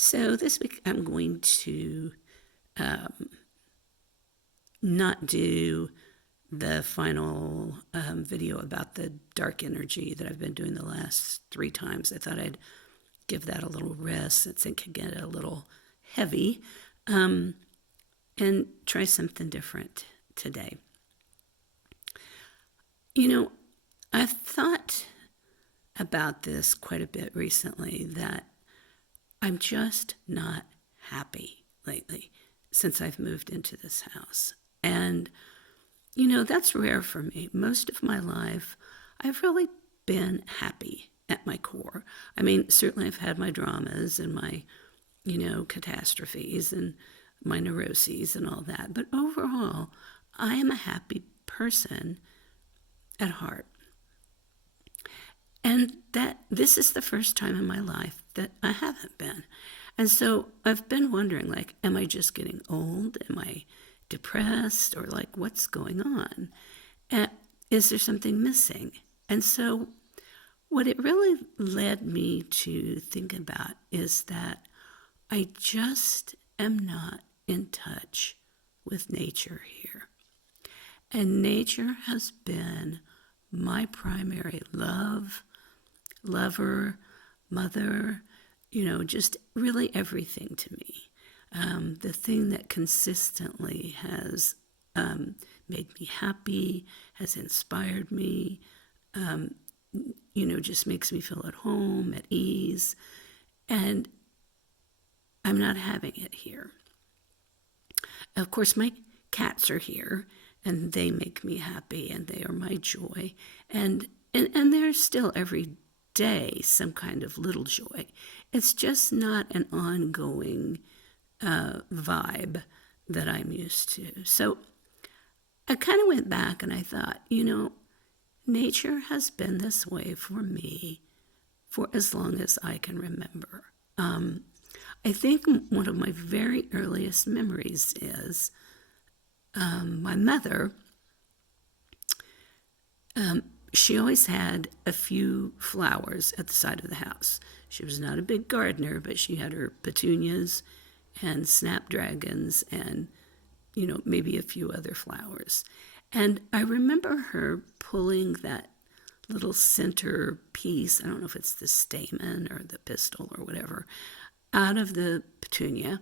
So this week I'm going to um, not do the final video about the dark energy that I've been doing the last 3 times. I thought I'd give that a little rest since it can get a little heavy, um, and try something different today. You know, I've thought about this quite a bit recently, that I'm just not happy lately since I've moved into this house. And, that's rare for me. Most of my life, I've really been happy at my core. I mean, certainly I've had my dramas and my, catastrophes and my neuroses and all that. But overall, I am a happy person at heart. And that this is the first time in my life that I haven't been. And so I've been wondering, like, am I just getting old? Am I depressed? Or like, what's going on? Is there something missing? And so what it really led me to think about is that I just am not in touch with nature here. And nature has been my primary lover, mother, just really everything to me. The thing that consistently has made me happy, has inspired me, just makes me feel at home, at ease. And I'm not having it here. Of course, my cats are here, and they make me happy, and they are my joy. And they're still every day some kind of little joy. It's just not an ongoing vibe that I'm used to. So I kind of went back and I thought, nature has been this way for me for as long as I can remember. I think one of my very earliest memories is my mother. She always had a few flowers at the side of the house. She was not a big gardener, but she had her petunias and snapdragons and, maybe a few other flowers. And I remember her pulling that little center piece, I don't know if it's the stamen or the pistil or whatever, out of the petunia.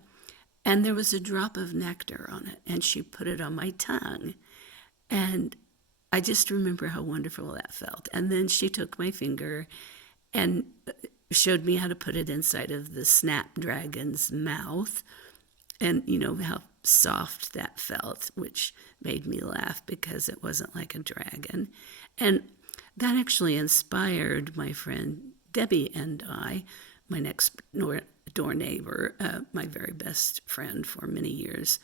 And there was a drop of nectar on it, and she put it on my tongue. And I just remember how wonderful that felt. And then she took my finger and showed me how to put it inside of the snapdragon's mouth. And how soft that felt, which made me laugh because it wasn't like a dragon. And that actually inspired my friend Debbie and I, my next door neighbor, my very best friend for many years,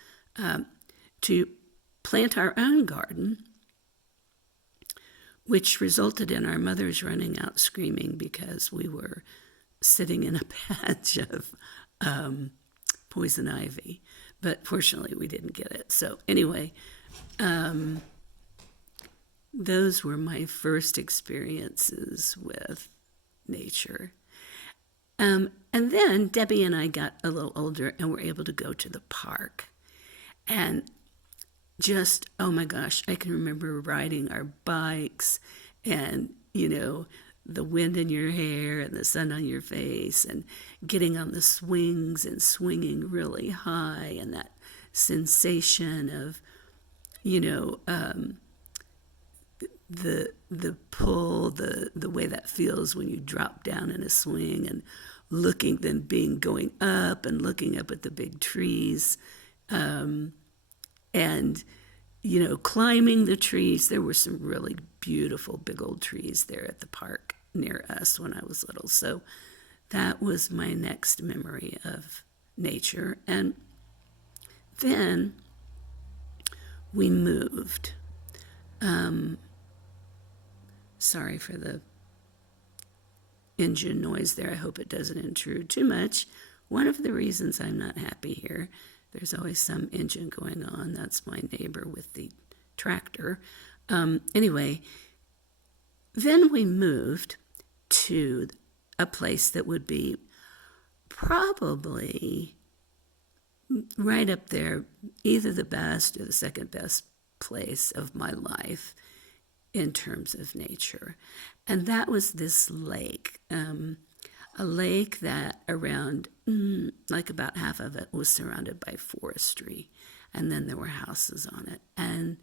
to plant our own garden, which resulted in our mothers running out screaming because we were sitting in a patch of poison ivy. But fortunately, we didn't get it. So anyway, those were my first experiences with nature. And then Debbie and I got a little older and were able to go to the park. And just, oh my gosh, I can remember riding our bikes and, the wind in your hair and the sun on your face and getting on the swings and swinging really high, and that sensation of, the pull, the way that feels when you drop down in a swing, and going up and looking up at the big trees, and climbing the trees. There were some really beautiful big old trees there at the park near us when I was little. So that was my next memory of nature. And then we moved. Sorry for the engine noise there. I hope it doesn't intrude too much. One of the reasons I'm not happy here, there's always some engine going on. That's my neighbor with the tractor. Anyway, then we moved to a place that would be probably right up there, either the best or the second best place of my life in terms of nature. And that was this lake, a lake that around, like about half of it was surrounded by forestry. And then there were houses on it. And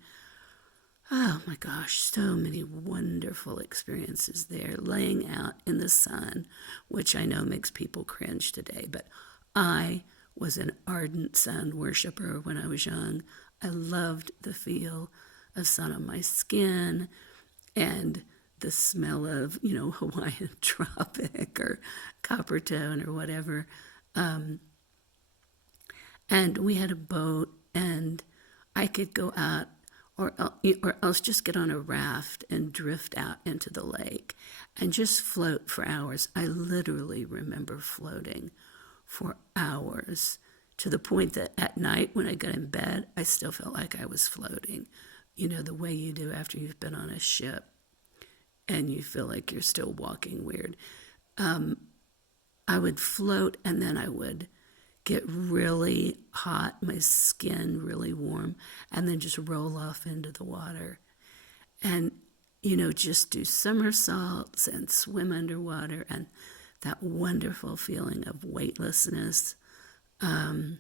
oh my gosh, so many wonderful experiences there, laying out in the sun, which I know makes people cringe today, but I was an ardent sun worshiper when I was young. I loved the feel of sun on my skin and the smell of, Hawaiian tropic or copper tone or whatever. And we had a boat, and I could go out or else just get on a raft and drift out into the lake and just float for hours. I literally remember floating for hours to the point that at night when I got in bed, I still felt like I was floating, the way you do after you've been on a ship and you feel like you're still walking weird. I would float, and then I would get really hot, my skin really warm, and then just roll off into the water. And, just do somersaults and swim underwater, and that wonderful feeling of weightlessness. And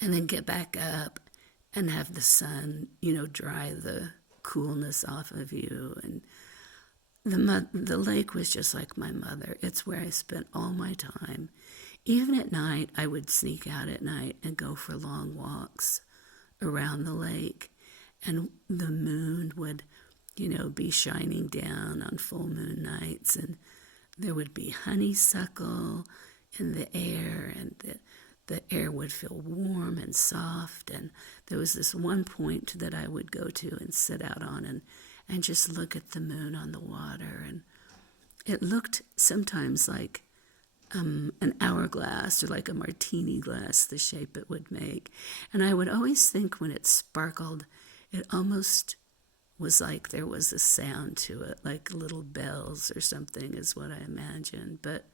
then get back up and have the sun, dry the coolness off of you. And the lake was just like my mother. It's where I spent all my time. Even at night, I would sneak out at night and go for long walks around the lake. And the moon would, be shining down on full moon nights. And there would be honeysuckle in the air, and the air would feel warm and soft. And there was this one point that I would go to and sit out on and just look at the moon on the water. And it looked sometimes like an hourglass or like a martini glass, the shape it would make. And I would always think when it sparkled, it almost was like there was a sound to it, like little bells or something is what I imagined. But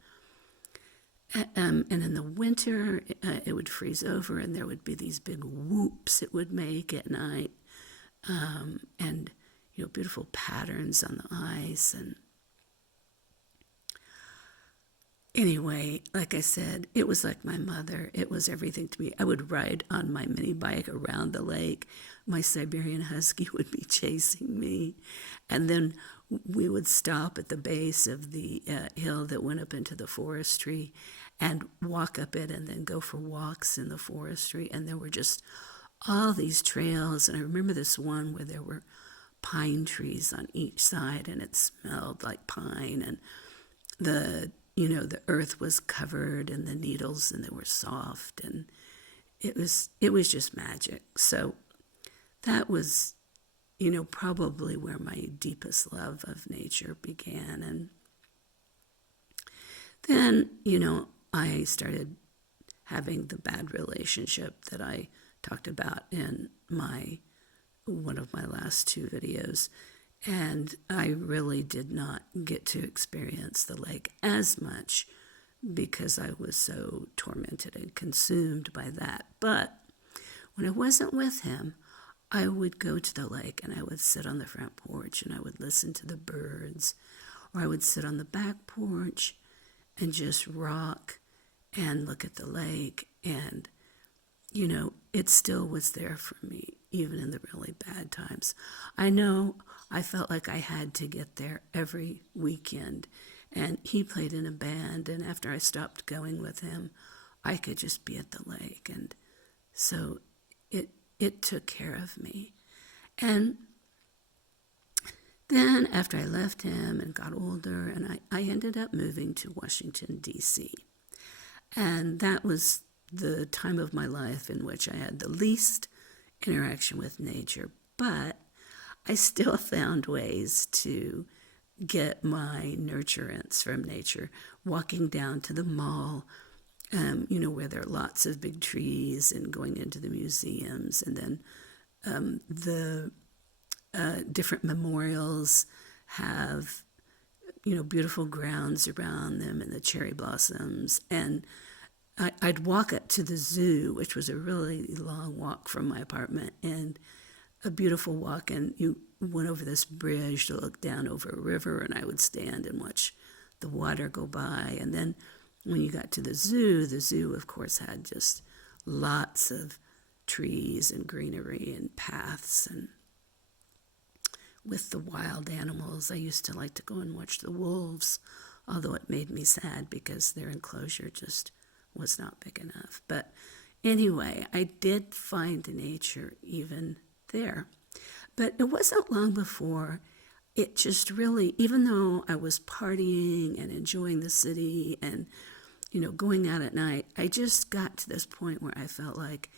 and in the winter, it would freeze over, and there would be these big whoops it would make at night, and beautiful patterns on the ice. And anyway, like I said, it was like my mother. It was everything to me. I would ride on my mini bike around the lake. My Siberian Husky would be chasing me. And then we would stop at the base of the hill that went up into the forestry and walk up it and then go for walks in the forestry. And there were just all these trails. And I remember this one where there were pine trees on each side, and it smelled like pine. And the earth was covered in the needles, and they were soft, and it was just magic. So that was, probably where my deepest love of nature began. And then, I started having the bad relationship that I talked about in one of my last two videos. And I really did not get to experience the lake as much because I was so tormented and consumed by that. But when I wasn't with him, I would go to the lake and I would sit on the front porch and I would listen to the birds, or I would sit on the back porch and just rock and look at the lake. And, it still was there for me, even in the really bad times. I know I felt like I had to get there every weekend. And he played in a band, and after I stopped going with him, I could just be at the lake. And so it took care of me. And then after I left him and got older, and I ended up moving to Washington, D.C. And that was the time of my life in which I had the least interaction with nature. But I still found ways to get my nurturance from nature, walking down to the mall, where there are lots of big trees, and going into the museums, and then the different memorials have beautiful grounds around them and the cherry blossoms. And I'd walk up to the zoo, which was a really long walk from my apartment, and a beautiful walk. And you went over this bridge to look down over a river, and I would stand and watch the water go by. And then when you got to the zoo, of course, had just lots of trees and greenery and paths. And with the wild animals, I used to like to go and watch the wolves, although it made me sad because their enclosure just was not big enough. But anyway, I did find nature even there. But it wasn't long before it just really, even though I was partying and enjoying the city and, going out at night, I just got to this point where I felt like,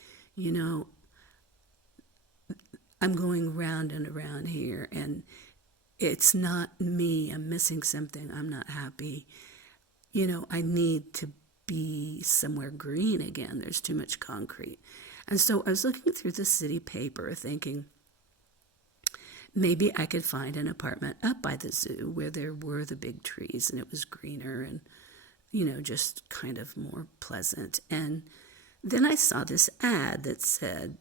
I'm going round and around here and it's not me. I'm missing something. I'm not happy. I need to be somewhere green again. There's too much concrete. And so I was looking through the city paper thinking maybe I could find an apartment up by the zoo where there were the big trees and it was greener and, just kind of more pleasant. And then I saw this ad that said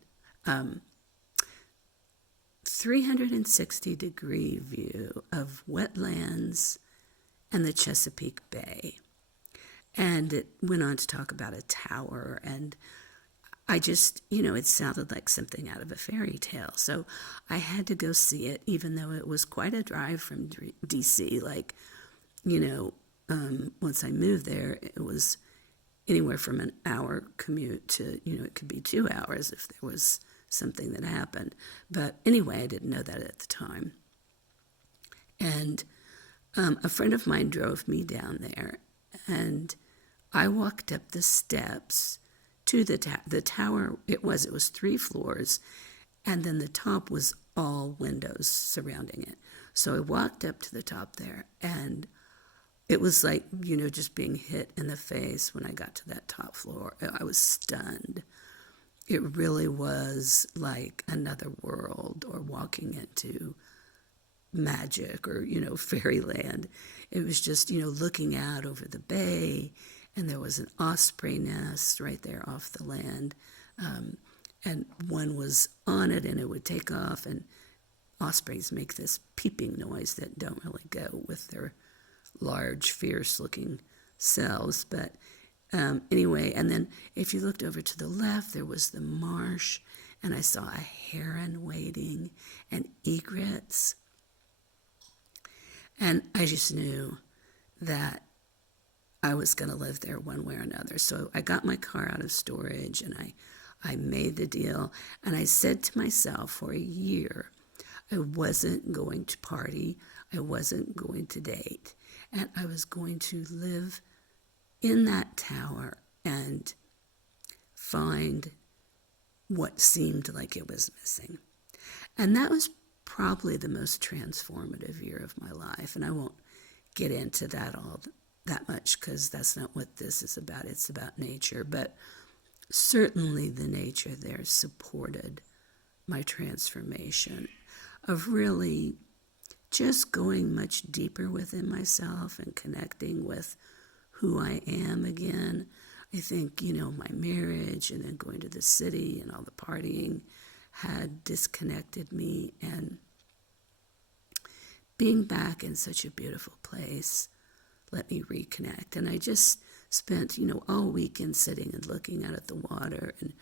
360-degree view of wetlands and the Chesapeake Bay. And it went on to talk about a tower, and I just, it sounded like something out of a fairy tale. So I had to go see it, even though it was quite a drive from D.C. Once I moved there, it was anywhere from an hour commute to, it could be 2 hours if there was something that happened. But anyway, I didn't know that at the time. And a friend of mine drove me down there, and I walked up the steps to the tower. It was 3 floors, and then the top was all windows surrounding it. So I walked up to the top there, and it was like, just being hit in the face when I got to that top floor. I was stunned. It really was like another world or walking into magic or, fairyland. It was just, looking out over the bay, and there was an osprey nest right there off the land. And one was on it and it would take off, and ospreys make this peeping noise that don't really go with their large, fierce-looking selves. But anyway, and then if you looked over to the left, there was the marsh, and I saw a heron wading and egrets. And I just knew that I was going to live there one way or another. So I got my car out of storage, and I made the deal. And I said to myself for a year, I wasn't going to party. I wasn't going to date. And I was going to live in that tower and find what seemed like it was missing. And that was probably the most transformative year of my life. And I won't get into that much because that's not what this is about. It's about nature. But certainly the nature there supported my transformation of really just going much deeper within myself and connecting with who I am again. I think, my marriage and then going to the city and all the partying had disconnected me, and being back in such a beautiful place let me reconnect. And I just spent, all weekend sitting and looking out at the water and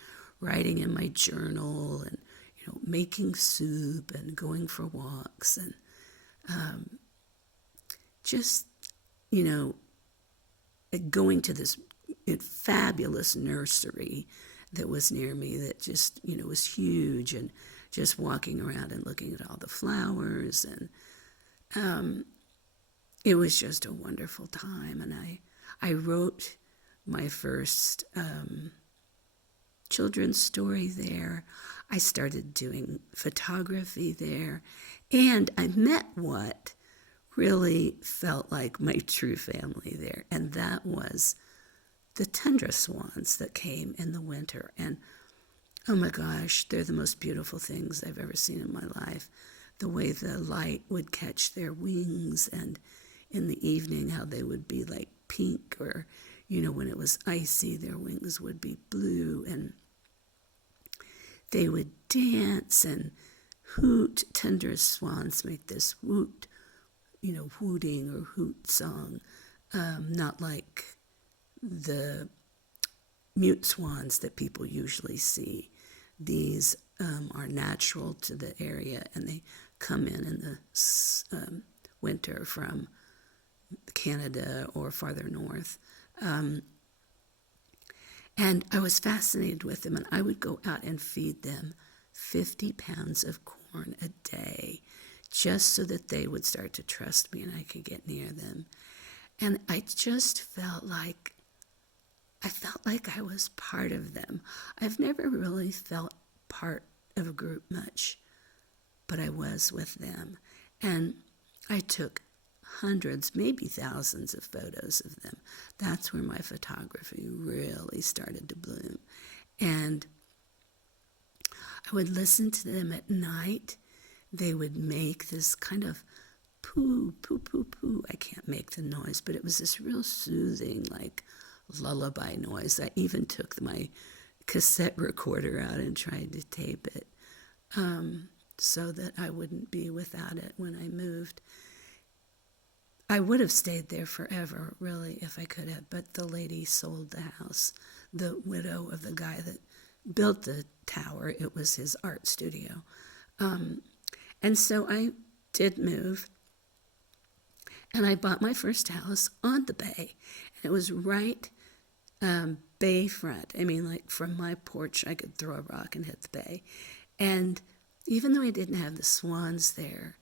writing in my journal and, making soup and going for walks and just, going to this fabulous nursery that was near me that just, was huge, and just walking around and looking at all the flowers. And it was just a wonderful time. And I wrote my first children's story there. I started doing photography there. And I met what really felt like my true family there. And that was the tundra swans that came in the winter. And oh my gosh, they're the most beautiful things I've ever seen in my life. The way the light would catch their wings, and in the evening how they would be like pink, or, when it was icy, their wings would be blue, and they would dance and hoot. Tender swans make this woot, hooting or hoot song, not like the mute swans that people usually see. These are natural to the area, and they come in the winter from Canada or farther north. And I was fascinated with them, and I would go out and feed them 50 pounds of corn a day, just so that they would start to trust me and I could get near them. And I just felt like I was part of them. I've never really felt part of a group much, but I was with them. And I took hundreds, maybe thousands of photos of them. That's where my photography really started to bloom. And I would listen to them at night. They would make this kind of poo, poo, poo, poo. I can't make the noise, but it was this real soothing, like, lullaby noise. I even took my cassette recorder out and tried to tape it so that I wouldn't be without it when I moved. I would have stayed there forever, really, if I could have, but the lady sold the house, the widow of the guy that built the tower. It was his art studio. And so I did move, and I bought my first house on the bay. And it was right bayfront. I mean, like, from my porch, I could throw a rock and hit the bay. And even though I didn't have the swans there,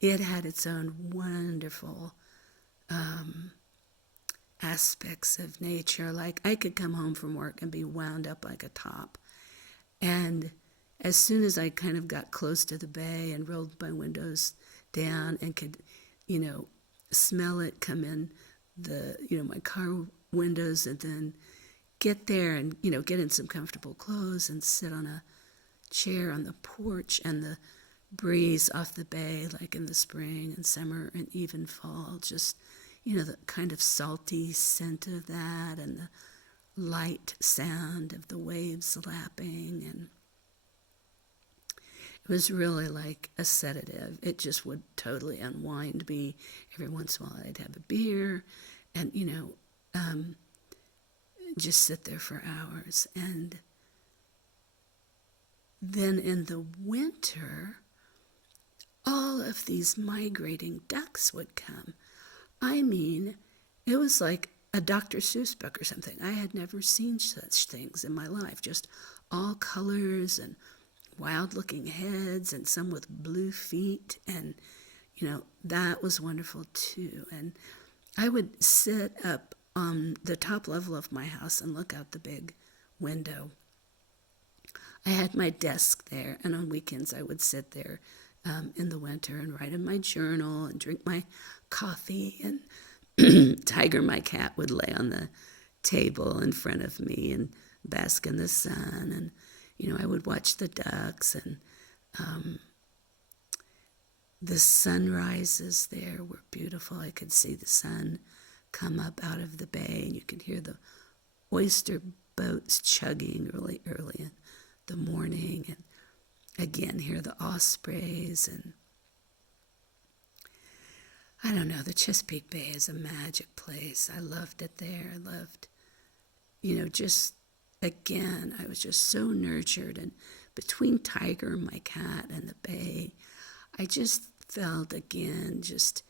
it had its own wonderful aspects of nature. Like, I could come home from work and be wound up like a top. And as soon as I kind of got close to the bay and rolled my windows down and could, smell it come in the, my car windows, and then get there and, get in some comfortable clothes and sit on a chair on the porch, and the breeze off the bay, like in the spring and summer and even fall, just, the kind of salty scent of that, and the light sound of the waves lapping. And it was really like a sedative. It just would totally unwind me. Every once in a while I'd have a beer and, just sit there for hours. And then in the winter, all of these migrating ducks would come. I mean, it was like a Dr. Seuss book or something. I had never seen such things in my life, just all colors and wild-looking heads, and some with blue feet, and, that was wonderful too. And I would sit up on the top level of my house and look out the big window. I had my desk there, and on weekends I would sit there in the winter and write in my journal and drink my coffee, and Tiger, my cat, would lay on the table in front of me and bask in the sun, and I would watch the ducks, and the sunrises there were beautiful. I could see the sun come up out of the bay, and you could hear the oyster boats chugging really early in the morning, and again hear the ospreys. And I don't know, the Chesapeake Bay is a magic place. I loved it there. I loved, just, again, I was just so nurtured. And between Tiger, my cat, and the bay, I just felt, again, just,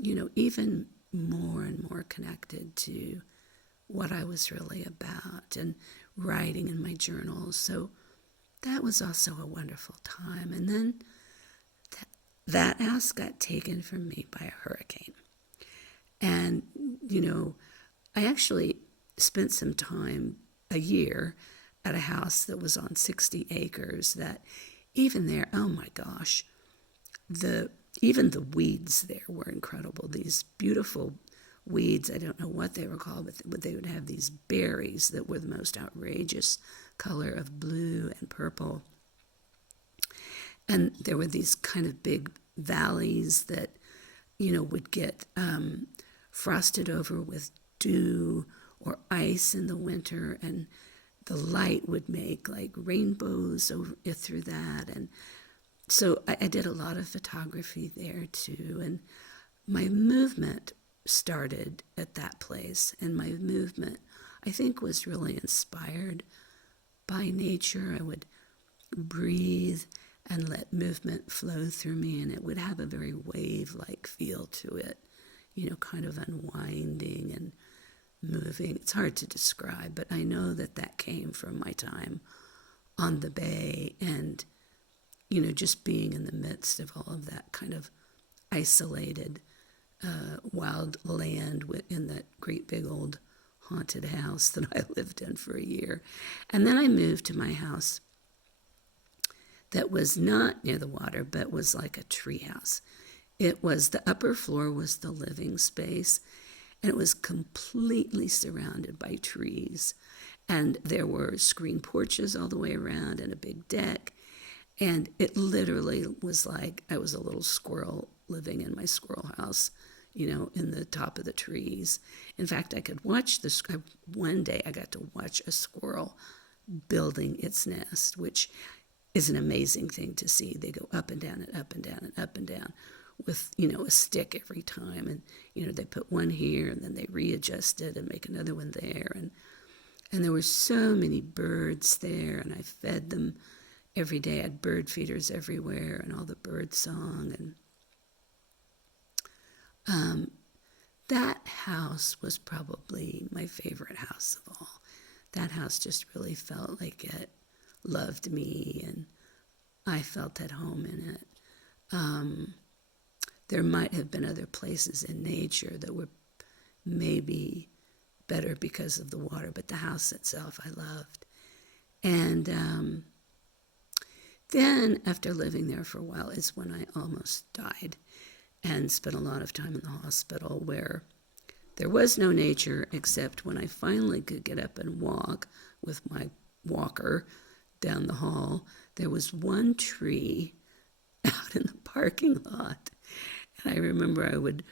even more and more connected to what I was really about, and writing in my journals. So that was also a wonderful time. And then that house got taken from me by a hurricane. And, I actually spent some time, a year, at a house that was on 60 acres that even there, oh my gosh, even the weeds there were incredible. These beautiful weeds, I don't know what they were called, but they would have these berries that were the most outrageous color of blue and purple. And there were these kind of big valleys that would get frosted over with dew or ice in the winter, and the light would make like rainbows over, through that. And so I did a lot of photography there too. And my movement started at that place. And my movement, I think, was really inspired by nature. I would breathe and let movement flow through me, and it would have a very wave-like feel to it, kind of unwinding and moving. It's hard to describe, but I know that that came from my time on the bay and, just being in the midst of all of that kind of isolated wild land in that great big old haunted house that I lived in for a year. And then I moved to my house that was not near the water, but was like a tree house. It was, the upper floor was the living space, and it was completely surrounded by trees. And there were screen porches all the way around and a big deck. And it literally was like I was a little squirrel living in my squirrel house, in the top of the trees. In fact, I could watch this. One day I got to watch a squirrel building its nest, which is an amazing thing to see. They go up and down and up and down and up and down with, a stick every time. And, they put one here and then they readjust it and make another one there. And there were so many birds there, and I fed them every day. I had bird feeders everywhere and all the bird song. And that house was probably my favorite house of all. That house just really felt like it loved me, and I felt at home in it. There might have been other places in nature that were maybe better because of the water, but the house itself I loved. And then after living there for a while is when I almost died and spent a lot of time in the hospital, where there was no nature except when I finally could get up and walk with my walker down the hall. There was one tree out in the parking lot. And I remember I would,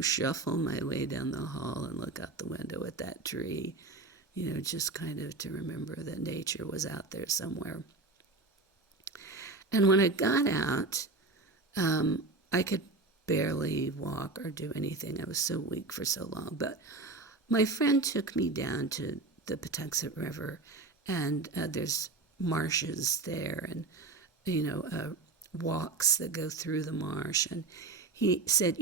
shuffle my way down the hall and look out the window at that tree, just kind of to remember that nature was out there somewhere. And when I got out, I could barely walk or do anything. I was so weak for so long. But my friend took me down to the Patuxent River, and there's marshes there and, walks that go through the marsh. And he said,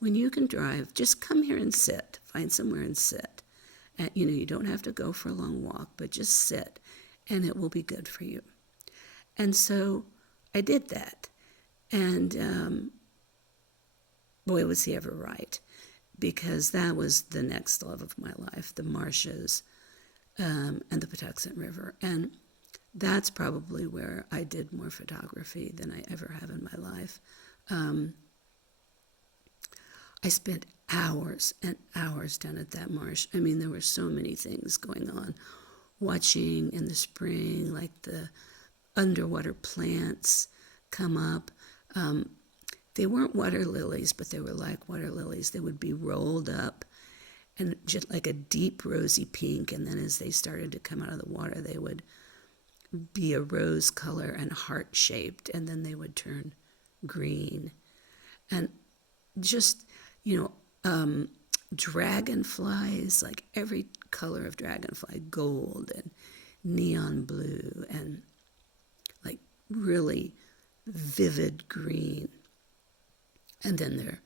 when you can drive, just come here and sit. Find somewhere and sit. And, you don't have to go for a long walk, but just sit, and it will be good for you. And so I did that. And boy, was he ever right, because that was the next love of my life, the marshes and the Patuxent River. And that's probably where I did more photography than I ever have in my life. I spent hours and hours down at that marsh. I mean, there were so many things going on. Watching in the spring, like the underwater plants come up. They weren't water lilies, but they were like water lilies. They would be rolled up and just like a deep rosy pink. And then as they started to come out of the water, they would be a rose color and heart-shaped, and then they would turn green. And just, dragonflies, like every color of dragonfly, gold and neon blue and like really vivid green. And then their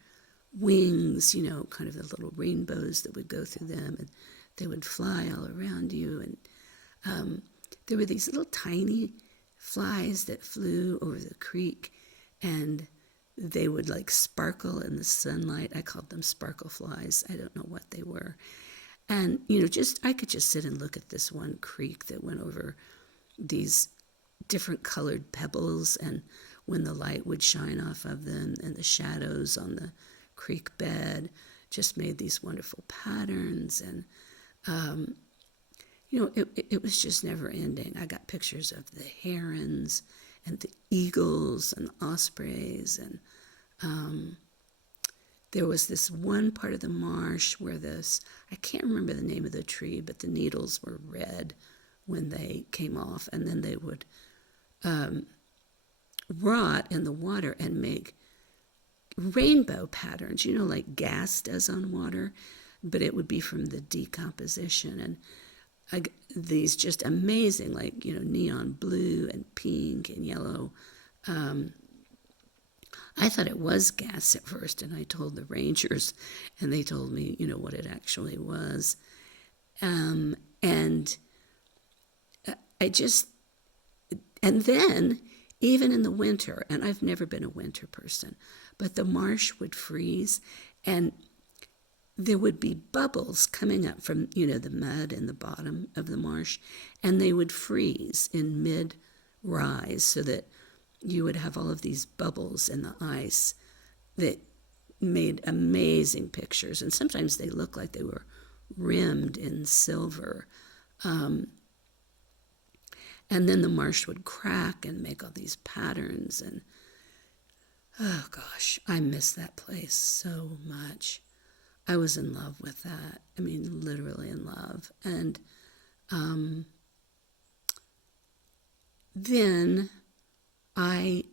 wings, kind of the little rainbows that would go through them, and they would fly all around you. And there were these little tiny flies that flew over the creek, and they would like sparkle in the sunlight. I called them sparkle flies. I don't know what they were. And, I could just sit and look at this one creek that went over these different colored pebbles, and when the light would shine off of them and the shadows on the creek bed just made these wonderful patterns. And, it was just never ending. I got pictures of the herons and the eagles and ospreys and there was this one part of the marsh where I can't remember the name of the tree, but the needles were red when they came off, and then they would rot in the water and make rainbow patterns, like gas does on water, but it would be from the decomposition. And these just amazing, like, neon blue and pink and yellow. I thought it was gas at first, and I told the rangers, and they told me, what it actually was. And and then, even in the winter, and I've never been a winter person, but the marsh would freeze, and there would be bubbles coming up from, the mud in the bottom of the marsh, and they would freeze in mid-rise so that you would have all of these bubbles in the ice that made amazing pictures. And sometimes they looked like they were rimmed in silver. And then the marsh would crack and make all these patterns. And, oh gosh, I miss that place so much. I was in love with that. I mean, literally in love. And then I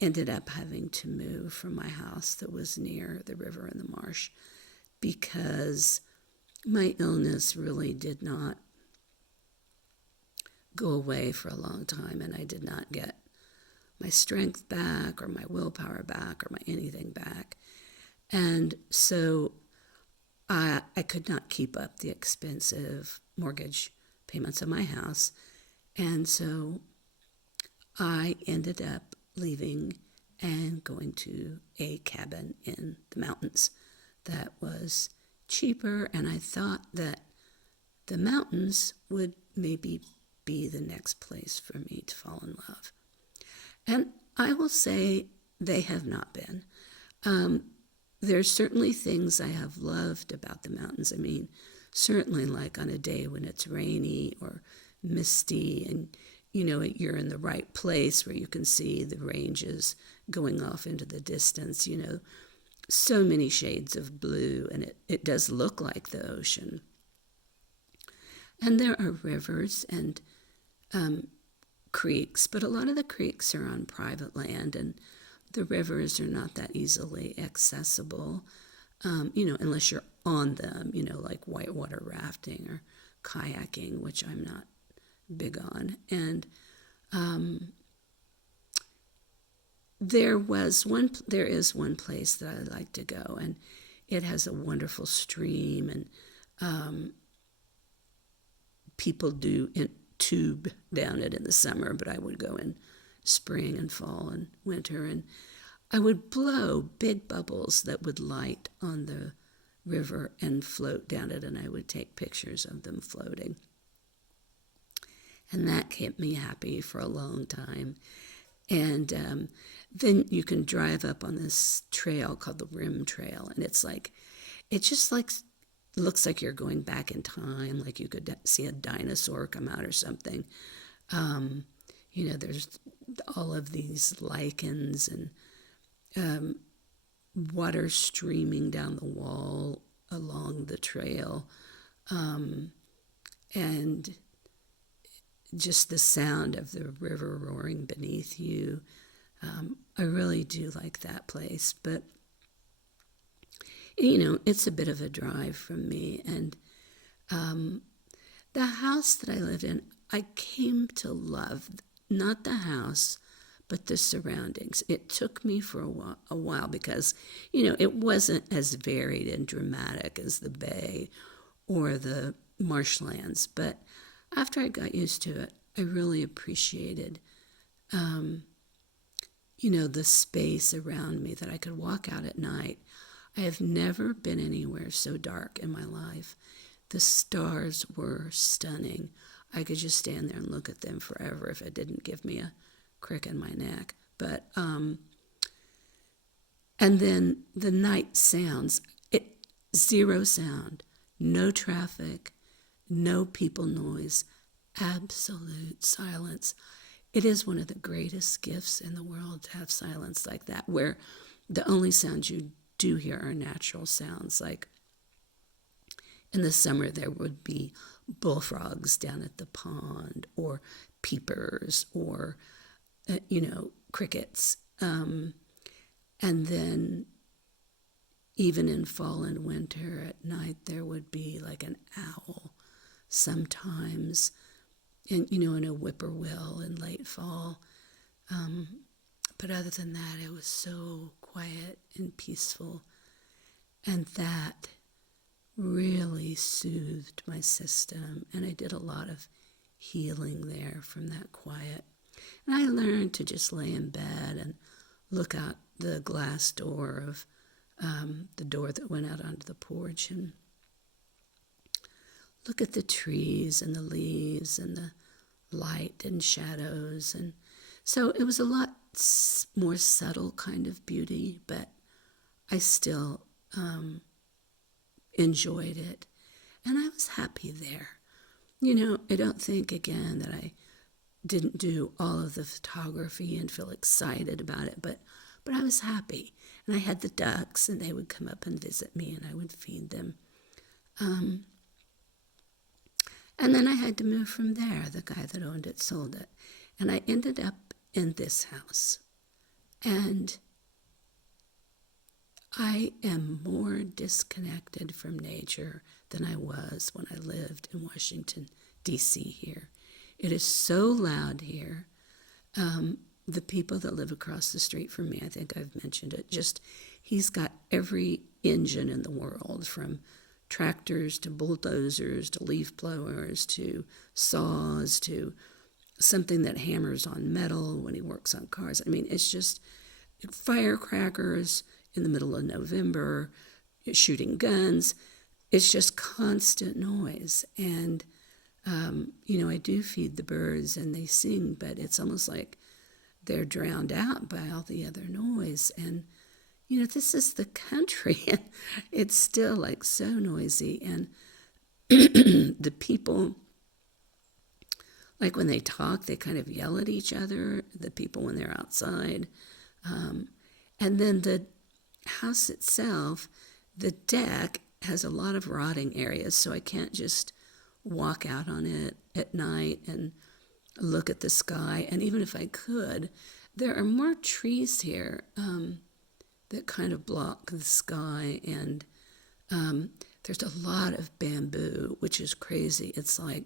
ended up having to move from my house that was near the river and the marsh because my illness really did not go away for a long time, and I did not get my strength back or my willpower back or my anything back. And so I could not keep up the expensive mortgage payments on my house. And so I ended up leaving and going to a cabin in the mountains that was cheaper, and I thought that the mountains would maybe be the next place for me to fall in love. And I will say they have not been. There's certainly things I have loved about the mountains. I mean, certainly like on a day when it's rainy or misty and, you're in the right place where you can see the ranges going off into the distance, so many shades of blue, and it does look like the ocean. And there are rivers and creeks, but a lot of the creeks are on private land, and the rivers are not that easily accessible, unless you're on them, like whitewater rafting or kayaking, which I'm not big on. And there is one place that I like to go, and it has a wonderful stream, and people do tube down it in the summer, but I would go in spring and fall and winter, and I would blow big bubbles that would light on the river and float down it, and I would take pictures of them floating. And that kept me happy for a long time. And then you can drive up on this trail called the Rim Trail, and it just looks like you're going back in time, like you could see a dinosaur come out or something. There's all of these lichens and water streaming down the wall along the trail, and just the sound of the river roaring beneath you. I really do like that place, but it's a bit of a drive from me. And the house that I lived in, I came to love, not the house, but the surroundings. It took me for a while because, it wasn't as varied and dramatic as the bay or the marshlands. But after I got used to it, I really appreciated, the space around me, that I could walk out at night. I have never been anywhere so dark in my life. The stars were stunning. I could just stand there and look at them forever if it didn't give me a crick in my neck. But, and then the night sounds, zero sound, no traffic, no people noise, absolute silence. It is one of the greatest gifts in the world to have silence like that, where the only sounds you do hear our natural sounds. Like in the summer, there would be bullfrogs down at the pond, or peepers, or, crickets. And then even in fall and winter at night, there would be like an owl sometimes, and, in a whippoorwill in late fall. But other than that, it was so quiet and peaceful. And that really soothed my system. And I did a lot of healing there from that quiet. And I learned to just lay in bed and look out the glass door of the door that went out onto the porch, and look at the trees and the leaves and the light and shadows. And so it was a lot more subtle kind of beauty, but I still enjoyed it. And I was happy there. I don't think, again, that I didn't do all of the photography and feel excited about it, but I was happy. And I had the ducks, and they would come up and visit me, and I would feed them. And then I had to move from there. The guy that owned it sold it. And I ended up in this house. And I am more disconnected from nature than I was when I lived in Washington, D.C. here. It is so loud here. The people that live across the street from me, I think I've mentioned it, he's got every engine in the world, from tractors to bulldozers to leaf blowers to saws to something that hammers on metal when he works on cars. I mean, it's just firecrackers in the middle of November, shooting guns. It's just constant noise. And, I do feed the birds and they sing, but it's almost like they're drowned out by all the other noise. And, this is the country, and it's still like so noisy. And the people, like when they talk, they kind of yell at each other, the people when they're outside. And then the house itself, the deck has a lot of rotting areas, so I can't just walk out on it at night and look at the sky. And even if I could, there are more trees here that kind of block the sky, and there's a lot of bamboo, which is crazy. It's like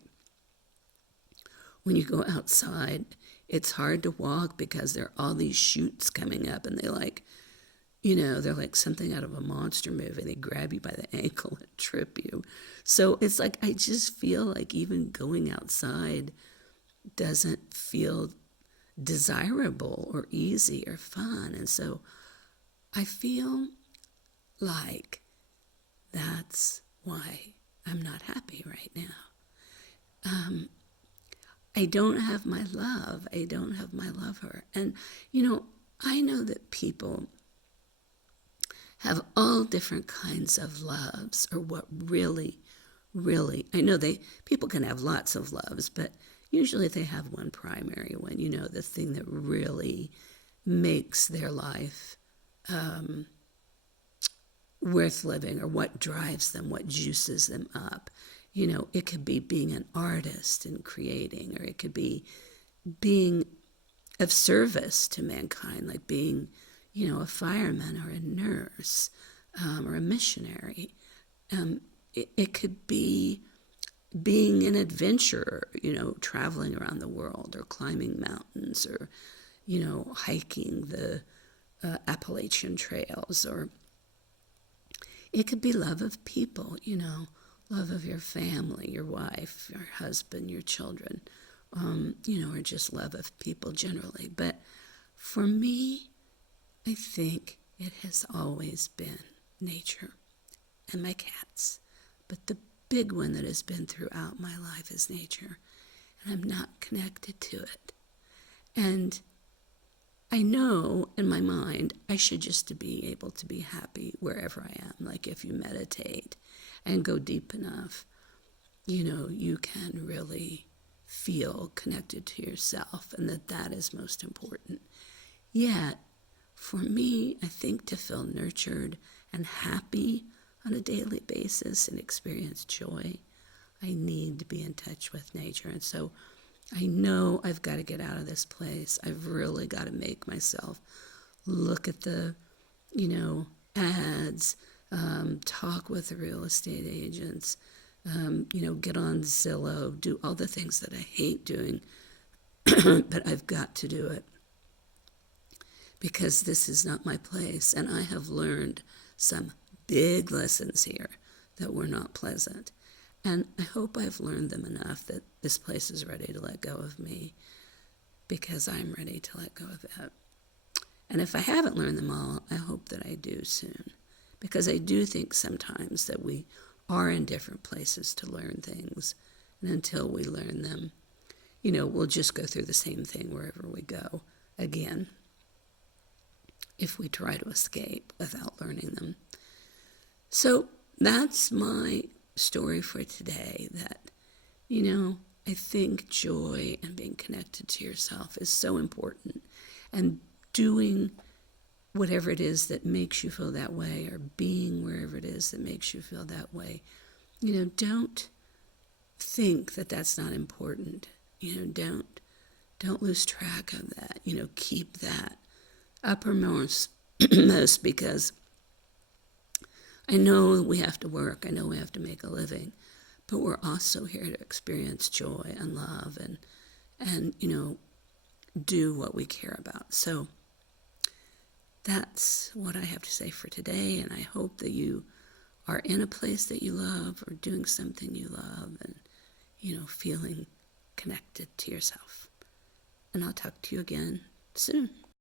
when you go outside, it's hard to walk because there are all these shoots coming up, and they're like something out of a monster movie. They grab you by the ankle and trip you. So it's like I just feel like even going outside doesn't feel desirable or easy or fun. And so I feel like that's why I'm not happy right now. I don't have my love. I don't have my lover. And, I know that people have all different kinds of loves, or what really, I know people can have lots of loves, but usually they have one primary one, the thing that really makes their life worth living, or what drives them, what juices them up. It could be being an artist and creating, or it could be being of service to mankind, like being, a fireman or a nurse, or a missionary. It could be being an adventurer, traveling around the world, or climbing mountains, or, hiking the Appalachian trails, or it could be love of people, love of your family, your wife, your husband, your children, or just love of people generally. But for me, I think it has always been nature and my cats. But the big one that has been throughout my life is nature, and I'm not connected to it. And I know in my mind I should just be able to be happy wherever I am. Like if you meditate and go deep enough, you can really feel connected to yourself, and that is most important. Yet, for me, I think to feel nurtured and happy on a daily basis and experience joy, I need to be in touch with nature. And so I know I've got to get out of this place. I've really got to make myself look at the, ads, talk with the real estate agents, get on Zillow, do all the things that I hate doing, but I've got to do it because this is not my place. And I have learned some big lessons here that were not pleasant. And I hope I've learned them enough that this place is ready to let go of me because I'm ready to let go of it. And if I haven't learned them all, I hope that I do soon. Because I do think sometimes that we are in different places to learn things. And until we learn them, we'll just go through the same thing wherever we go again if we try to escape without learning them. So that's my story for today, that, I think joy and being connected to yourself is so important. And doing whatever it is that makes you feel that way, or being wherever it is that makes you feel that way, don't think that that's not important. Don't lose track of that. Keep that uppermost most, because I know we have to work. I know we have to make a living, but we're also here to experience joy and love and do what we care about. So that's what I have to say for today, and I hope that you are in a place that you love or doing something you love and, feeling connected to yourself. And I'll talk to you again soon.